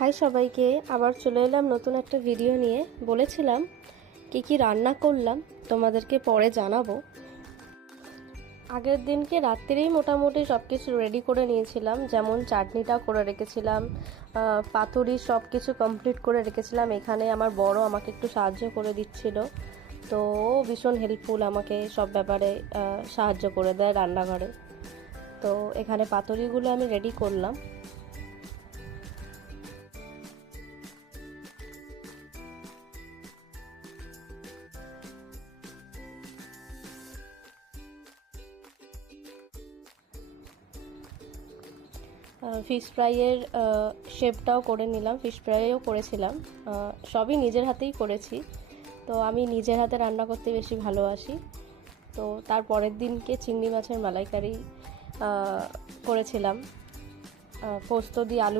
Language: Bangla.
হাই সবাইকে, আবার চলে এলাম নতুন একটা ভিডিও নিয়ে। বলেছিলাম কি রান্না করলাম তোমাদেরকে পরে জানাবো। আগের দিনকে রাত্রেই মোটামুটি সব কিছু রেডি করে নিয়েছিলাম, যেমন চাটনিটা করে রেখেছিলাম, পাতুরি সব কিছু কমপ্লিট করে রেখেছিলাম। এখানে আমার বড় আমাকে একটু সাহায্য করে দিচ্ছিল, তো ও ভীষণ হেল্পফুল, আমাকে সব ব্যাপারে সাহায্য করে দেয় রান্নাঘরে। তো এখানে পাতুরিগুলো আমি রেডি করলাম। ফিশ ফ্রাইয়ের শেপটাও করে নিলাম, ফিশ ফ্রাইও করেছিলাম। সবই নিজের হাতেই করেছি, তো আমি নিজের হাতে রান্না করতে বেশি ভালোবাসি। তো তার পরের দিনকে চিংড়ি মাছের মালাইকারি করেছিলাম, পোস্ত দিয়ে আলু